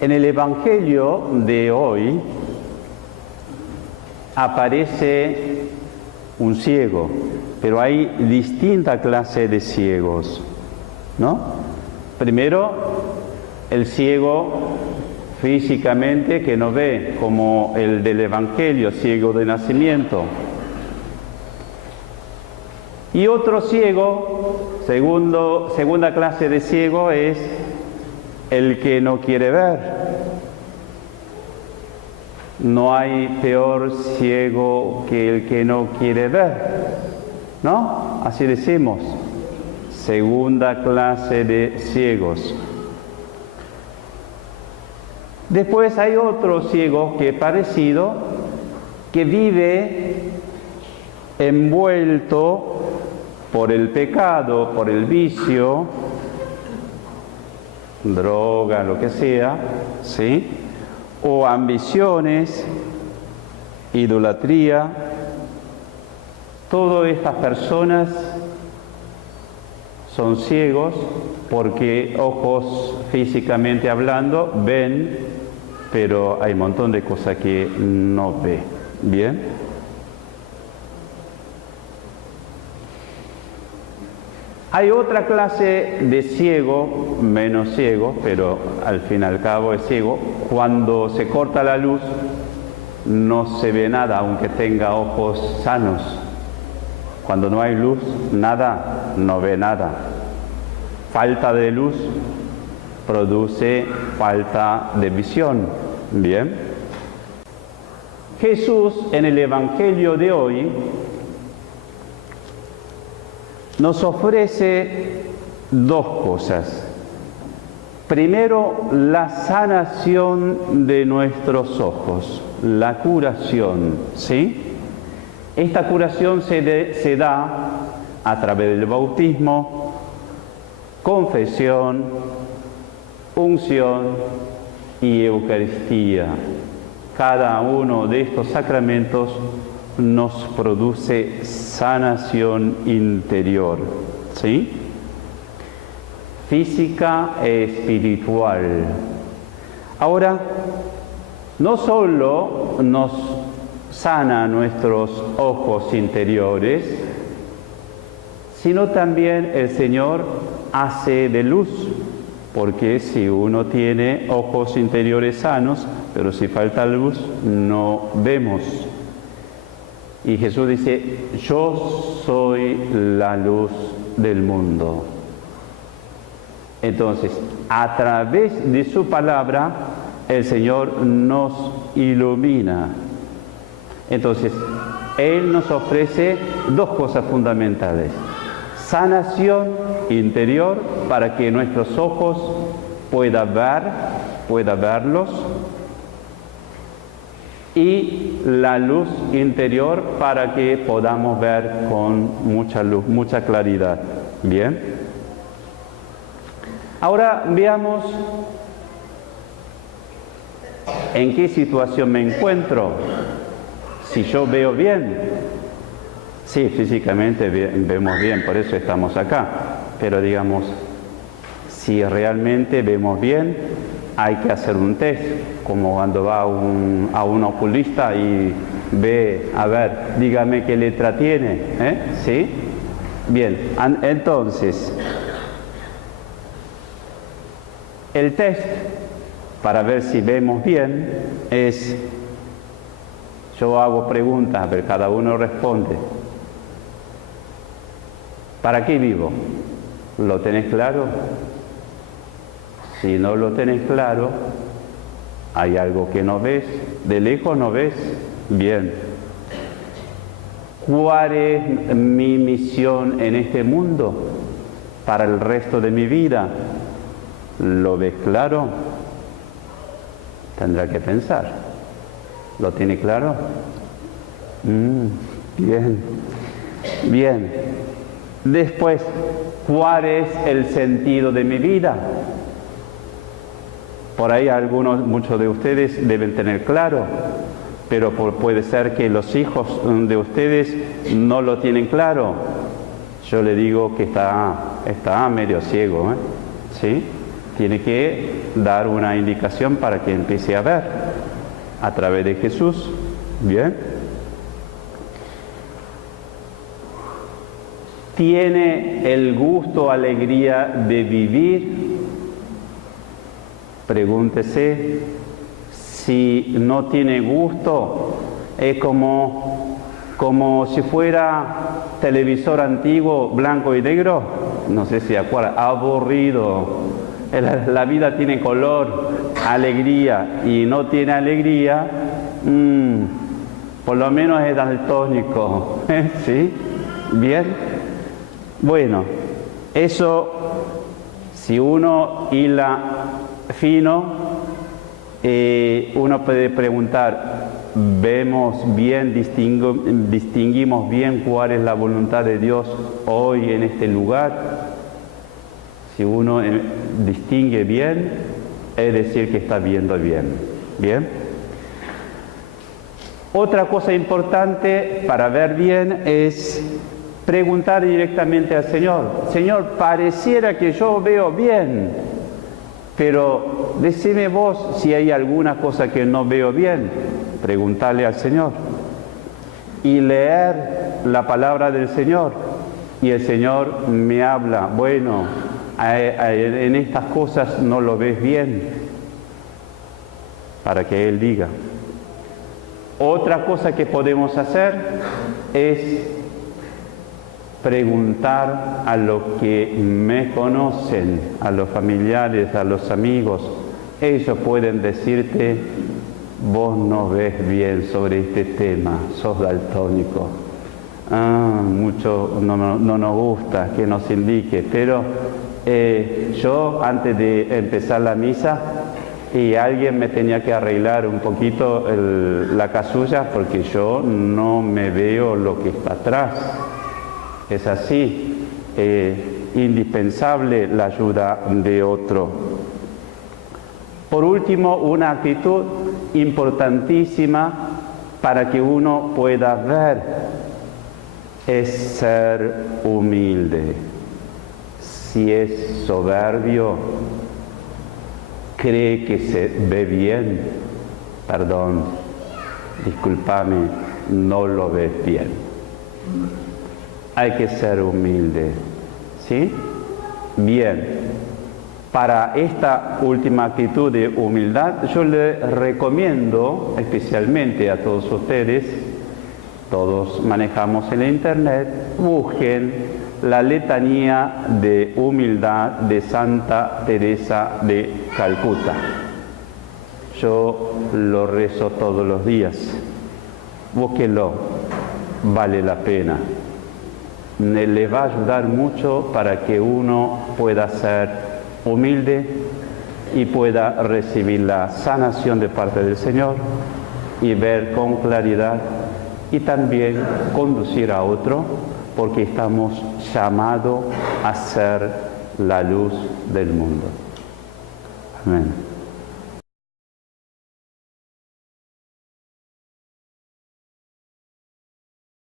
En el Evangelio de hoy aparece un ciego, pero hay distintas clases de ciegos, ¿no? Primero, el ciego físicamente que no ve, como el del Evangelio, ciego de nacimiento. Y otro ciego, segunda clase de ciego, es el que no quiere ver. No hay peor ciego que el que no quiere ver, ¿no? Así decimos, segunda clase de ciegos. Después hay otro ciego que es parecido, que vive envuelto por el pecado, por el vicio, droga, lo que sea, ¿sí? O ambiciones, idolatría. Todas estas personas son ciegos porque ojos físicamente hablando ven, pero hay un montón de cosas que no ve. ¿Bien? Hay otra clase de ciego, menos ciego, pero al fin y al cabo es ciego. Cuando se corta la luz, no se ve nada, aunque tenga ojos sanos. Cuando no hay luz, nada, no ve nada. Falta de luz produce falta de visión. Bien. Jesús en el Evangelio de hoy nos ofrece dos cosas. Primero, la sanación de nuestros ojos, la curación, ¿sí? Esta curación se da a través del bautismo, confesión, unción y Eucaristía. Cada uno de estos sacramentos nos produce sanación interior, ¿sí? Física e espiritual. Ahora, no solo nos sana nuestros ojos interiores, sino también el Señor hace de luz, porque si uno tiene ojos interiores sanos, pero si falta luz, no vemos. Y Jesús dice, yo soy la luz del mundo. Entonces, a través de su palabra, el Señor nos ilumina. Entonces, Él nos ofrece dos cosas fundamentales. Sanación interior para que nuestros ojos puedan verlos, y la luz interior para que podamos ver con mucha luz, mucha claridad. Bien. Ahora veamos en qué situación me encuentro. Si yo veo bien, sí, físicamente vemos bien, por eso estamos acá. Pero digamos, si realmente vemos bien, hay que hacer un test, como cuando va a un oculista y ve, a ver, dígame qué letra tiene, ¿sí? Bien, entonces, el test para ver si vemos bien es, yo hago preguntas, pero cada uno responde. ¿Para qué vivo? ¿Lo tenés claro? Si no lo tenés claro, hay algo que no ves, de lejos no ves, bien. ¿Cuál es mi misión en este mundo para el resto de mi vida? ¿Lo ves claro? Tendrá que pensar. ¿Lo tiene claro? Bien, bien. Después, ¿cuál es el sentido de mi vida? Por ahí muchos de ustedes deben tener claro, pero puede ser que los hijos de ustedes no lo tienen claro. Yo le digo que está medio ciego, ¿sí? Tiene que dar una indicación para que empiece a ver a través de Jesús. Bien. ¿Tiene el gusto, alegría de vivir? Pregúntese. Si no tiene gusto, es como si fuera televisor antiguo, blanco y negro. No sé si acuerdan, aburrido. La vida tiene color, alegría, y no tiene alegría, por lo menos es daltónico. ¿Sí? Bien. Bueno, eso, si uno hila fino, uno puede preguntar, ¿vemos bien, distinguimos bien cuál es la voluntad de Dios hoy en este lugar? Si uno distingue bien, es decir que está viendo bien. ¿Bien? Otra cosa importante para ver bien es preguntar directamente al Señor. Señor, pareciera que yo veo bien, pero decime vos si hay alguna cosa que no veo bien. Preguntarle al Señor. Y leer la palabra del Señor. Y el Señor me habla, bueno, en estas cosas no lo ves bien, para que Él diga. Otra cosa que podemos hacer es preguntar a los que me conocen, a los familiares, a los amigos. Ellos pueden decirte, vos no ves bien sobre este tema, sos daltónico. Mucho no nos gusta que nos indique, pero yo antes de empezar la misa, y alguien me tenía que arreglar un poquito la casulla porque yo no me veo lo que está atrás. Es así, indispensable la ayuda de otro. Por último, una actitud importantísima para que uno pueda ver es ser humilde. Si es soberbio, cree que se ve bien, perdón, discúlpame, no lo ves bien. Hay que ser humilde, ¿sí? Bien, para esta última actitud de humildad, yo le recomiendo especialmente a todos ustedes, todos manejamos el internet, busquen la letanía de humildad de Santa Teresa de Calcuta. Yo lo rezo todos los días. Búsquenlo, vale la pena. Le va a ayudar mucho para que uno pueda ser humilde y pueda recibir la sanación de parte del Señor y ver con claridad y también conducir a otro, porque estamos llamados a ser la luz del mundo. Amén.